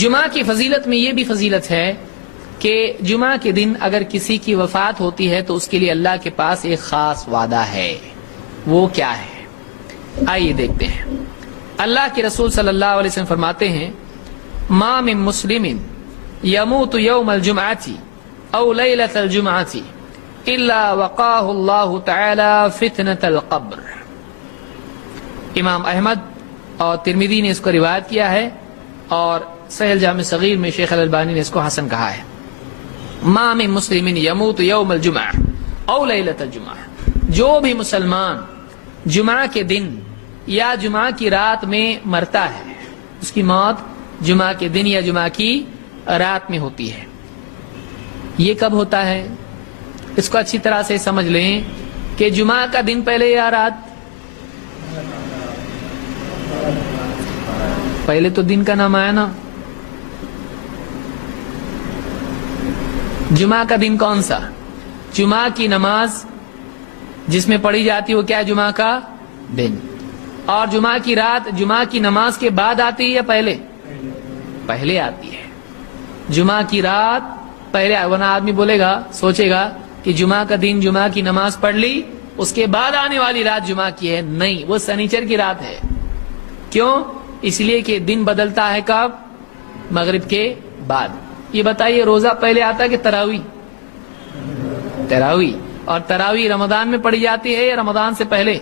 جمعہ کی فضیلت میں یہ بھی فضیلت ہے کہ جمعہ کے دن اگر کسی کی وفات ہوتی ہے تو اس کے لیے اللہ کے پاس ایک خاص وعدہ ہے. وہ کیا ہے؟ آئیے دیکھتے ہیں. اللہ کے رسول صلی اللہ علیہ وسلم فرماتے ہیں ما من مسلم یموت یوم الجمعۃ او لیلۃ الجمعۃ الا وقاہ اللہ تعالی فتنۃ القبر. امام احمد اور ترمذی نے اس کو روایت کیا ہے اور صحیح الجامع صغیر میں شیخ الالبانی نے اس کو حسن کہا ہے. ما من مسلم یموت یوم الجمعہ او لیلۃ الجمعہ، جو بھی مسلمان جمعہ کے دن یا جمعہ کی رات میں مرتا ہے اس کی موت جمعہ کے دن یا جمعہ کی رات میں ہوتی ہے. یہ کب ہوتا ہے؟ اس کو اچھی طرح سے سمجھ لیں کہ جمعہ کا دن پہلے یا رات؟ پہلے تو دن کا نام آیا نا. جمعہ کا دن کون سا؟ جمعہ کی نماز جس میں پڑھی جاتی ہے وہ کیا؟ جمعہ کا دن. اور جمعہ کی رات جمعہ کی نماز کے بعد آتی ہے یا پہلے؟ پہلے آتی ہے. جمعہ کی رات پہلے، ورنہ آدمی بولے گا، سوچے گا کہ جمعہ کا دن جمعہ کی نماز پڑھ لی اس کے بعد آنے والی رات جمعہ کی ہے. نہیں، وہ سنیچر کی رات ہے. کیوں؟ اس لیے کہ دن بدلتا ہے کب؟ مغرب کے بعد. یہ بتائیے روزہ پہلے آتا ہے کہ تراویح؟ تراویح. اور تراویح رمضان میں پڑھی جاتی ہے یا رمضان سے پہلے؟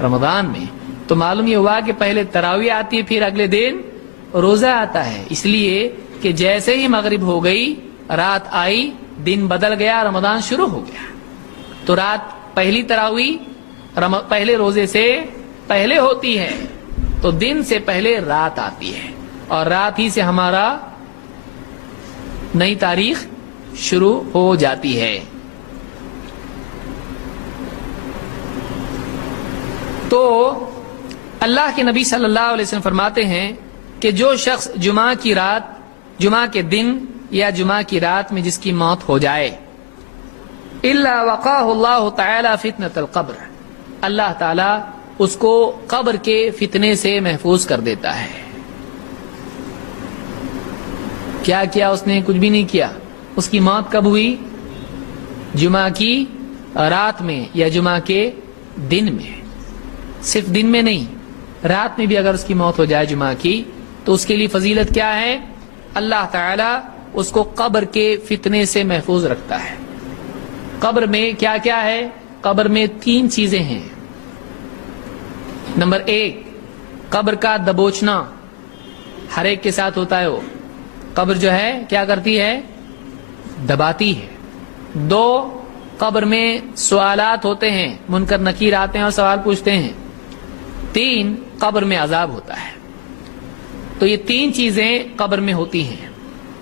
رمضان میں. تو معلوم یہ ہوا کہ پہلے تراویح آتی ہے پھر اگلے دن روزہ آتا ہے. اس لیے کہ جیسے ہی مغرب ہو گئی رات آئی دن بدل گیا رمضان شروع ہو گیا. تو رات پہلی تراویح پہلے روزے سے پہلے ہوتی ہے تو دن سے پہلے رات آتی ہے اور رات ہی سے ہمارا نئی تاریخ شروع ہو جاتی ہے. تو اللہ کے نبی صلی اللہ علیہ وسلم فرماتے ہیں کہ جو شخص جمعہ کی رات، جمعہ کے دن یا جمعہ کی رات میں جس کی موت ہو جائے الا وقاہ اللہ تعالی فتنۃ القبر، اللہ تعالی اس کو قبر کے فتنے سے محفوظ کر دیتا ہے. کیا کیا اس نے؟ کچھ بھی نہیں کیا. اس کی موت کب ہوئی؟ جمعہ کی رات میں یا جمعہ کے دن میں. صرف دن میں نہیں، رات میں بھی اگر اس کی موت ہو جائے جمعہ کی تو اس کے لیے فضیلت کیا ہے؟ اللہ تعالی اس کو قبر کے فتنے سے محفوظ رکھتا ہے. قبر میں کیا کیا ہے؟ قبر میں 3 چیزیں ہیں. نمبر 1، قبر کا دبوچنا ہر ایک کے ساتھ ہوتا ہے. وہ قبر جو ہے کیا کرتی ہے؟ دباتی ہے. 2، قبر میں سوالات ہوتے ہیں، منکر نکیر آتے ہیں اور سوال پوچھتے ہیں. 3، قبر میں عذاب ہوتا ہے. تو یہ 3 چیزیں قبر میں ہوتی ہیں.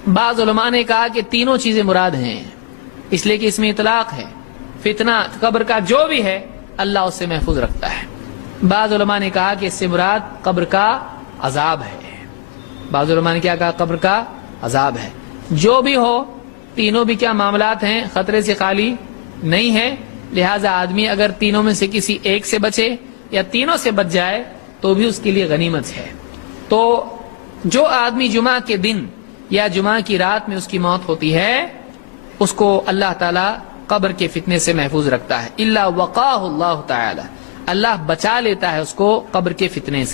بعض علماء نے کہا کہ تینوں چیزیں مراد ہیں اس لیے کہ اس میں اطلاق ہے. فتنہ قبر کا جو بھی ہے اللہ اس سے محفوظ رکھتا ہے. بعض علماء نے کہا کہ اس سے مراد قبر کا عذاب ہے. بعض علماء نے کیا کہا؟ قبر کا عذاب ہے. جو بھی ہو تینوں بھی کیا معاملات ہیں؟ خطرے سے خالی نہیں ہے. لہٰذا آدمی اگر تینوں میں سے کسی ایک سے بچے یا تینوں سے بچ جائے تو بھی اس کے لیے غنیمت ہے. تو جو آدمی جمعہ کے دن یا جمعہ کی رات میں اس کی موت ہوتی ہے اس کو اللہ تعالی قبر کے فتنے سے محفوظ رکھتا ہے. الا وقاہ اللہ تعالی، اللہ بچا لیتا ہے اس کو قبر کے فتنے سے.